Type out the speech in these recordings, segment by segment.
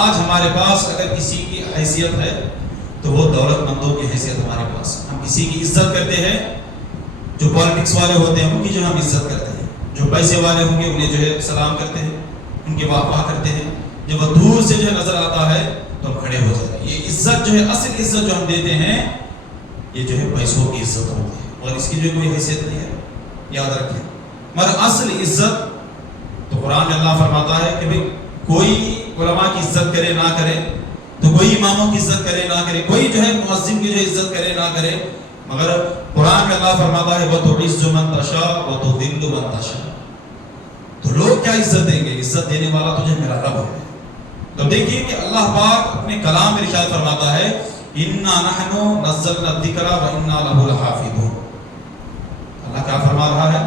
آج ہمارے پاس اگر کسی کی حیثیت ہے تو وہ دولت مندوں کی حیثیت ہمارے پاس. ہم کسی کی عزت کرتے ہیں, جو پالیٹکس والے ہوتے ہیں ان کی جو ہم عزت کرتے ہیں, جو پیسے والے ہوں گے انہیں جو ہے سلام کرتے ہیں, ان کے واہ واہ کرتے ہیں. جب وہ دور سے جو نظر آتا ہے تو ہم کھڑے ہو جاتے ہیں. یہ عزت جو ہے, اصل عزت جو ہم دیتے ہیں, یہ جو ہے پیسوں کی عزت ہوتی ہے, اور اس کی جو کوئی حیثیت نہیں ہے, یاد رکھیں. مگر اصل عزت تو قرآن میں اللہ فرماتا ہے کہ بھئی کوئی علماء کی عزت کرے نہ کرے, تو کوئی اماموں کی عزت کرے نہ کرے, کوئی جو ہے مؤذن کی جو عزت کرے نہ کرے, مگر قرآن میں اللہ فرماتا ہے وَتُعِزُّ مَن تَشَاءُ وَتُذِلُّ مَن تَشَاءُ. تو لوگ کیا عزت دیں گے؟ عزت دینے والا تو جو میرا رب ہے. تو دیکھیے کہ اللہ پاک اپنے کلام میں ارشاد فرماتا ہے اِنَّا نَحْنُ نَزَّلْنَا الذِّكْرَ وَإِنَّا لَهُ لَحَافِظُونَ. اللہ کیا فرما رہا ہے؟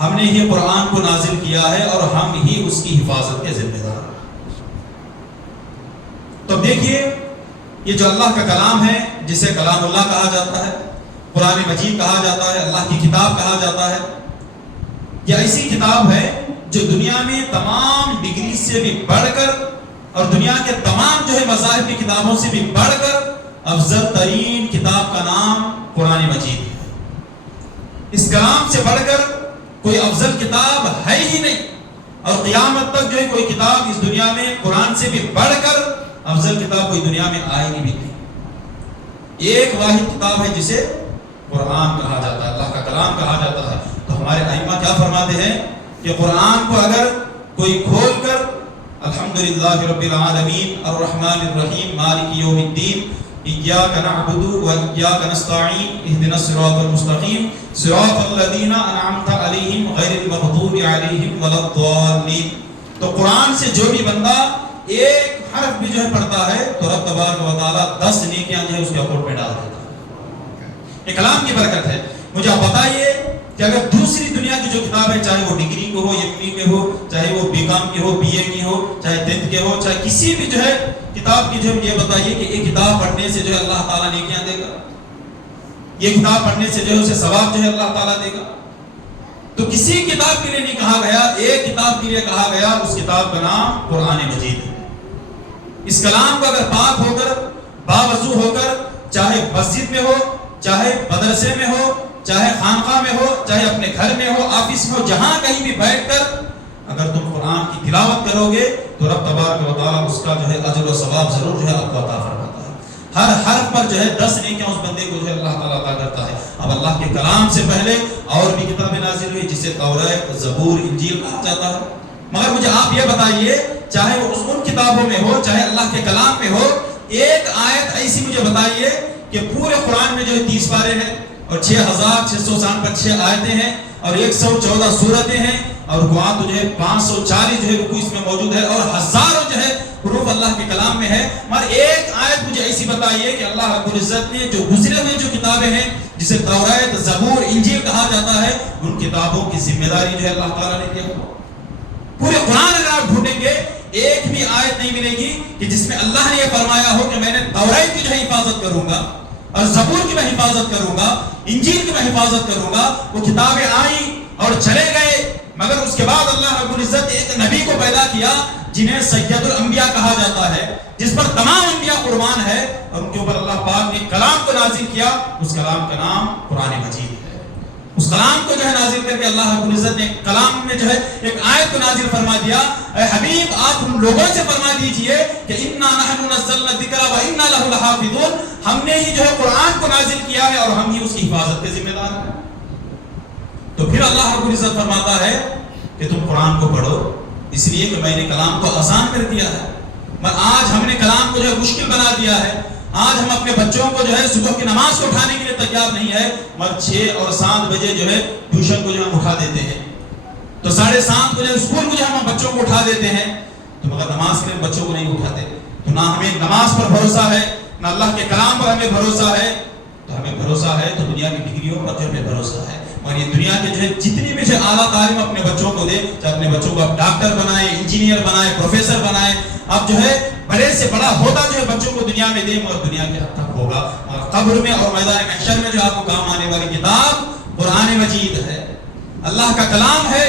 ہم نے یہ قرآن کو نازل کیا ہے اور ہم ہی اس کی حفاظت کے ذمہ دار ہیں. تو دیکھیے یہ جو اللہ کا کلام ہے, جسے کلام اللہ کہا جاتا ہے, قرآن مجید کہا جاتا ہے, اللہ کی کتاب کہا جاتا ہے, یہ ایسی کتاب ہے جو دنیا میں تمام ڈگری سے بھی بڑھ کر اور دنیا کے تمام جو ہے مذاہب کی کتابوں سے بھی بڑھ کر افضل ترین کتاب کا نام قرآن مجید ہے. اس کلام سے بڑھ کر کوئی افضل کتاب ہے ہی نہیں, اور قیامت تک جو ہے کوئی کتاب اس دنیا میں قرآن سے بھی بڑھ کر افضل کتاب کوئی دنیا میں آئے گی بھی نہیں. ایک واحد کتاب ہے جسے قرآن کہا جاتا ہے, اللہ کا کلام کہا جاتا ہے. تو ہمارے ائمہ کیا فرماتے ہیں کہ قرآن کو اگر کوئی کھول کر الحمدللہ رب العالمین الرحمن الرحیم مالک یوم الدین ایاک نعبد و ایاک نستعین اہدنا الصراط المستقیم صراط الذین انعمت علیہم غیر المغضوب علیہم ولا الضالین. تو قرآن سے جو بھی بندہ ایک حرف بھی جو ہے پڑھتا ہے تو رب تبارک و تعالیٰ 10 نیکیاں جو ہے اس کے اکاؤنٹ میں ڈال دیتا ہے. یہ کلام کی برکت ہے. مجھے آپ بتائیے کہ اگر دوسری دنیا کی جو کتاب ہے, چاہے وہ ڈگری کو ہو, ایم پی کے ہو, چاہے وہ بی کام کی ہو, بی اے کی ہو, چاہے 10th کے ہو, چاہے کسی بھی جو ہے کتاب کی جو ہے, یہ بتائیے کہ ایک کتاب پڑھنے سے جو ہے اللہ تعالیٰ نیکیاں دے گا, یہ کتاب پڑھنے سے جو ہے اسے ثواب جو ہے اللہ تعالیٰ دے گا. تو کسی کتاب کے لیے نہیں کہا گیا, ایک کتاب کے لیے کہا گیا, اس کتاب کا نام قرآن مجید ہے. اس کلام کو اگر پاک ہو کر, باوضو ہو کر, چاہے مسجد میں ہو, چاہے مدرسے میں ہو, چاہے خانقاہ میں ہو, چاہے اپنے گھر میں ہو, آفس میں ہو, جہاں کہیں بھی بیٹھ کر اگر تم قرآن کی تلاوت کرو گے تو رب تبارک و تعالیٰ اس کا جو ہے اجر و ثواب ضرور جو ہے آپ کو عطا فرماتا ہے. ہر حرف پر جو ہے 10 نیکیاں اس بندے کو جو ہے اللہ تعالیٰ عطا کرتا ہے. اب اللہ کے کلام سے پہلے اور بھی کتابیں نازل ہوئی جسے توریت, زبور, انجیل کہا جاتا ہے. مگر مجھے آپ یہ بتائیے, چاہے وہ ان کتابوں میں ہو, چاہے اللہ کے کلام میں ہو, ایک آیت ایسی مجھے بتائیے کہ پورے قرآن میں جو ہے 30 پارے ہیں اور 6600 پر 6 آیتیں ہیں اور 114 سورتیں ہیں اور گوا تو جو ہے 540 جو ہے رکوع اس میں موجود ہے اور ہزاروں جو ہے حروف اللہ کے کلام میں ہے. مگر ایک آیت مجھے ایسی بتائیے کہ اللہ رب العزت نے جو گزرے ہوئے جو کتابیں ہیں جسے توریت, زبور, انجیل کہا جاتا ہے, ان کتابوں کی ذمہ داری جو ہے اللہ تعالیٰ نے دیا. پورے قرآن اگر آپ ڈھونڈیں گے ایک بھی آیت نہیں ملے گی کہ جس میں اللہ نے یہ فرمایا ہو کہ میں نے توریت کی جو ہے حفاظت کروں گا اور زبور کی میں حفاظت کروں گا, انجیل کی میں حفاظت کروں گا. وہ کتابیں آئیں اور چلے گئے, مگر اس کے بعد اللہ رب العزت ایک نبی کو پیدا کیا جنہیں سید الانبیاء کہا جاتا ہے, جس پر تمام انبیاء قربان ہے, اور ان کے اوپر اللہ پاک نے کلام کو نازل کیا. اس کلام کا نام قرآن مجید ہے. اس کلام کو جو ہے نازل کر کے اللہ رب العزت نے کلام میں جو ہے ایک آیت کو نازل فرما دیا. اے حبیب آپ ان لوگوں سے فرما دیجئے کہ اِنَّا نَحْنُ نَزَّلْنَا الذِّكْرَ وَإِنَّا لَهُ لَحَافِظُونَ, ہم نے ہی جو ہے قرآن کو نازل کیا ہے اور ہم ہی اس کی حفاظت کے ذمہ دار ہیں. تو پھر اللہ رب العزت فرماتا ہے کہ تم قرآن کو پڑھو, اس لیے کہ میں نے کلام کو آسان کر دیا ہے. مگر آج ہم نے کلام کو جو ہے مشکل بنا دیا ہے. آج ہم اپنے بچوں کو جو ہے صبح کی نماز کو اٹھانے کے لیے تیار نہیں ہے, مگر 6 اور 7 بجے جو ہے ٹیوشن کو جو ہم اٹھا دیتے ہیں, تو 7:30 کو جو ہے اسکول کو جو ہم بچوں کو اٹھا دیتے ہیں, تو مگر نماز کے لیے بچوں کو نہیں اٹھاتے. تو نہ ہمیں نماز پر بھروسہ ہے, نہ اللہ کے کلام پر ہمیں بھروسہ ہے. تو ہمیں بھروسہ ہے تو دنیا کی ڈگریوں پر جو ہمیں بھروسہ ہے, اور یہ دنیا کے جو ہے جتنی بھی جو اعلیٰ تعلیم اپنے بچوں کو دے, چاہے اپنے بچوں کو آپ ڈاکٹر بنائیں, انجینئر بنائیں, پروفیسر بنائیں, اب جو ہے بڑے سے بڑا ہوتا جو ہے بچوں کو دنیا میں دے, مگر دنیا کے حد تک ہوگا. اور قبر میں اور میدان محشر میں جو آپ کو کام آنے والی کتاب قرآن مجید ہے, اللہ کا کلام ہے.